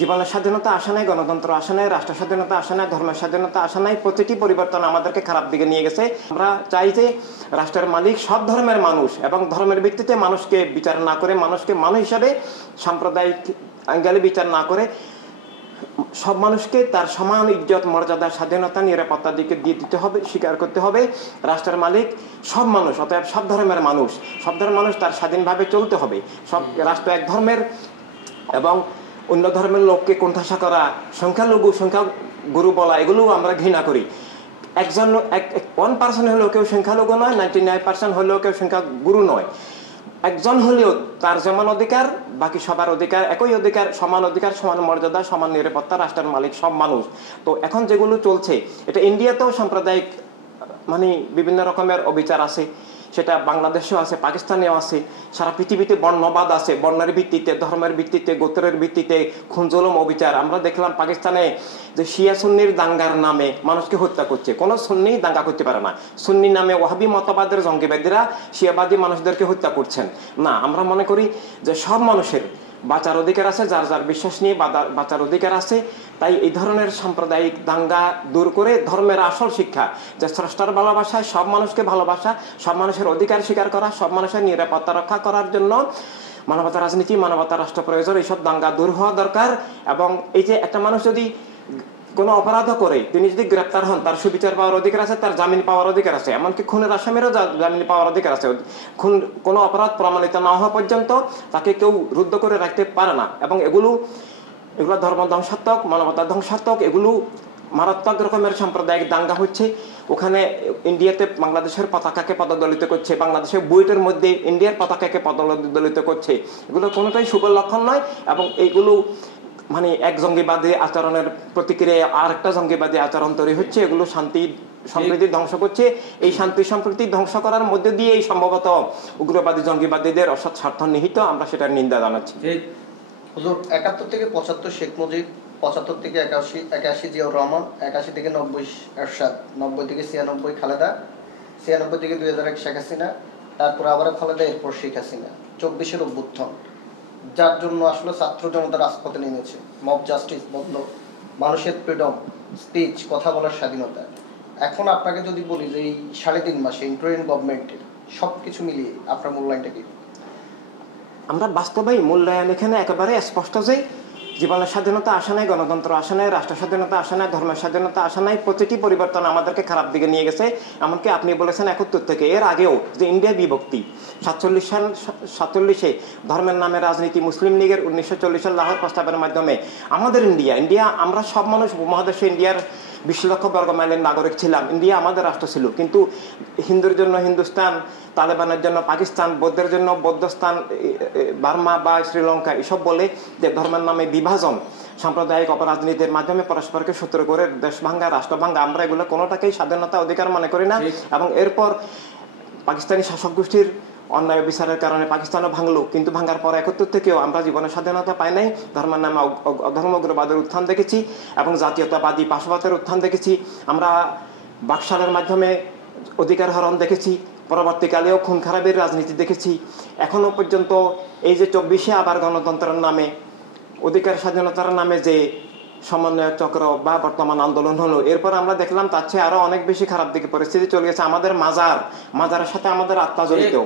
জীবনের স্বাধীনতা আসে নাই, গণতন্ত্র আসে নাই, রাষ্ট্র স্বাধীনতা আসে নাই, ধর্মের স্বাধীনতা আসে নাই। প্রতিটি পরিবর্তন আমাদেরকে খারাপ দিকে নিয়ে গেছে। আমরা চাই যে রাষ্ট্রের মালিক সব ধর্মের মানুষ এবং ধর্মের ভিত্তিতে মানুষকে বিচার না করে, মানুষকে মানুষ হিসাবে সাম্প্রদায়িক অ্যাঙ্গেলে বিচার না করে সব মানুষকে তার সমান ইজ্জত, মর্যাদা, স্বাধীনতা, নিরাপত্তা দিকে দিয়ে দিতে হবে, স্বীকার করতে হবে। রাষ্ট্রের মালিক সব মানুষ, অতএব সব ধর্মের মানুষ, সব ধর্মের মানুষ তার স্বাধীনভাবে চলতে হবে। সব রাষ্ট্র এক ধর্মের এবং অন্য ধর্মের লোককে কোণঠাসা করা, সংখ্যাগুরু বলা, এগুলো আমরা ঘৃণা করি। একজন 1% হলেও কেউ সংখ্যালঘু নয়, 99% হলেও কেউ সংখ্যাগুরু নয়। একজন হলেও তার যেমন অধিকার, বাকি সবার অধিকার একই অধিকার, সমান অধিকার, সমান মর্যাদা, সমান নিরাপত্তা, রাষ্ট্রের মালিক সব মানুষ। তো এখন যেগুলো চলছে, এটা ইন্ডিয়াতেও সাম্প্রদায়িক মানে বিভিন্ন রকমের অবিচার আছে, সেটা বাংলাদেশেও আছে, পাকিস্তানেও আছে, সারা পৃথিবীতে বর্ণবাদ আছে, বর্ণের ভিত্তিতে, ধর্মের ভিত্তিতে, গোত্রের ভিত্তিতে খুন-জুলুম, অবিচার। আমরা দেখলাম পাকিস্তানে যে শিয়া সুন্নির দাঙ্গার নামে মানুষকে হত্যা করছে। কোনো সুন্নি দাঙ্গা করতে পারে না, সুন্নি নামে ওয়াহাবি মতবাদের জঙ্গিবাদীরা শিয়াবাদী মানুষদেরকে হত্যা করছেন। না, আমরা মনে করি যে সব মানুষের বাঁচার অধিকার আছে, যার যার বিশ্বাস নিয়ে বাঁচার অধিকার আছে। তাই এই ধরনের সাম্প্রদায়িক দাঙ্গা দূর করে ধর্মের আসল শিক্ষা, যে স্রষ্টার ভালোবাসায় সব মানুষকে ভালোবাসা, সব মানুষের অধিকার স্বীকার করা, সব মানুষের নিরাপত্তা রক্ষা করার জন্য মানবতা রাজনীতি, মানবতা রাষ্ট্র প্রয়োজন। এইসব দাঙ্গা দূর হওয়া দরকার। এবং এই যে একটা মানুষ যদি কোনো অপরাধও করে, তিনি যদি গ্রেপ্তার হন, তার সুবিচার পাওয়ার অধিকার আছে, তার জামিন পাওয়ার অধিকার আছে। এমনকি খুনের আসামিরও জামিন পাওয়ার অধিকার আছে। কোনো অপরাধ প্রমাণিত না হওয়া পর্যন্ত তাকে কেউ রুদ্ধ করে রাখতে পারে না। এবং এগুলো ধর্ম ধ্বংসাত্মক, মানবতা ধ্বংসাত্মক, এগুলো মারাত্মক রকমের সাম্প্রদায়িক দাঙ্গা হচ্ছে। ওখানে ইন্ডিয়াতে বাংলাদেশের পতাকাকে পদদলিত করছে, বাংলাদেশের বুয়েটের মধ্যে ইন্ডিয়ার পতাকাকে পদদলিত করছে। এগুলো কোনোটাই শুভ লক্ষণ নয়। এবং এইগুলো মানে এক জঙ্গিবাদী আচরণের প্রতিক্রিয়া আর একটা জঙ্গিবাদী আচরণ তৈরি হচ্ছে। এগুলো শান্তি সম্প্রীতি ধ্বংস করছে। এই শান্তি সম্প্রীতি ধ্বংস করার মধ্যে দিয়েই সম্ভবত উগ্রবাদী জঙ্গিবাদীদের অসৎ স্বার্থ নিহিত। আমরা সেটার নিন্দা জানাচ্ছি। হুজুর, 71 থেকে 75 শেখ মুজিব, 75 থেকে 81 জিয়াউর রহমান, 81 থেকে 90 এরশাদ, 90 থেকে 96 খালেদা, 96 থেকে 2001 শেখ হাসিনা, তারপর আবার খালেদা, এরপর শেখ হাসিনা। 24-এর অভ্যুত্থান, যার জন্য আসলে ছাত্র জনতা রাজপথে নেমেছে। মব জাস্টিস, বদল, মানুষের ফ্রিডম, স্পিচ, কথা বলার স্বাধীনতা। এখন আপনাকে যদি বলি যে এই 3.5 মাসে ইন্টারিম গভর্নমেন্টের সবকিছু মিলিয়ে আপনার মূল্যায়নটা কি? আমরা বাস্তবে মূল্যায়ন এখানে একেবারে স্পষ্ট যে জীবনের স্বাধীনতা আসে নাই, গণতন্ত্র আসে নাই, রাষ্ট্র স্বাধীনতা আসে নাই, ধর্মের স্বাধীনতা আসে নাই। প্রতিটি পরিবর্তন আমাদেরকে খারাপ দিকে নিয়ে গেছে। এমনকি আপনি বলেছেন 71 থেকে, এর আগেও যে ইন্ডিয়া বিভক্তি 47-এ ধর্মের নামে রাজনীতি, মুসলিম লীগের 1940 লাহোর প্রস্তাবের মাধ্যমে আমাদের ইন্ডিয়া আমরা সব মানুষ উপমহাদেশে ইন্ডিয়ার 20 লক্ষ বর্গ মাইলের নাগরিক ছিলাম। ইন্ডিয়া আমাদের রাষ্ট্র ছিল। কিন্তু হিন্দুর জন্য হিন্দুস্তান, তালেবানের জন্য পাকিস্তান, বৌদ্ধের জন্য বৌদ্ধস্তান, বার্মা বা শ্রীলঙ্কা, এসব বলে যে ধর্মের নামে বিভাজন, সাম্প্রদায়িক অপরাজনীতির মাধ্যমে পরস্পরকে শত্রু করে দেশ ভাঙ্গা, রাষ্ট্র ভাঙ্গা, আমরা এগুলো কোনোটাকেই স্বাধীনতা অধিকার মনে করি না। এবং এরপর পাকিস্তানি শাসক গোষ্ঠীর অন্যায় বিচারের কারণে পাকিস্তানও ভাঙলো। কিন্তু ভাঙার পর 71 থেকেও আমরা জীবনের স্বাধীনতা পাই নাই। ধর্মের নামে ধর্মগ্রবাদের উত্থান দেখেছি এবং জাতীয়তাবাদী পাশবাদের উত্থান দেখেছি। আমরা বাকশালের মাধ্যমে অধিকার হরণ দেখেছি। পরবর্তীকালেও খুন খারাপের রাজনীতি দেখেছি। এখনো পর্যন্ত এই যে 24-এ আবার গণতন্ত্রের নামে, অধিকার স্বাধীনতার নামে যে সমন্বয় চক্র বা বর্তমান আন্দোলন হলো, এরপর আমরা দেখলাম তার চেয়ে আরো অনেক বেশি খারাপ দিকে পরিস্থিতি চলে গেছে। আমাদের মাজারের সাথে আমাদের আত্মা জড়িত।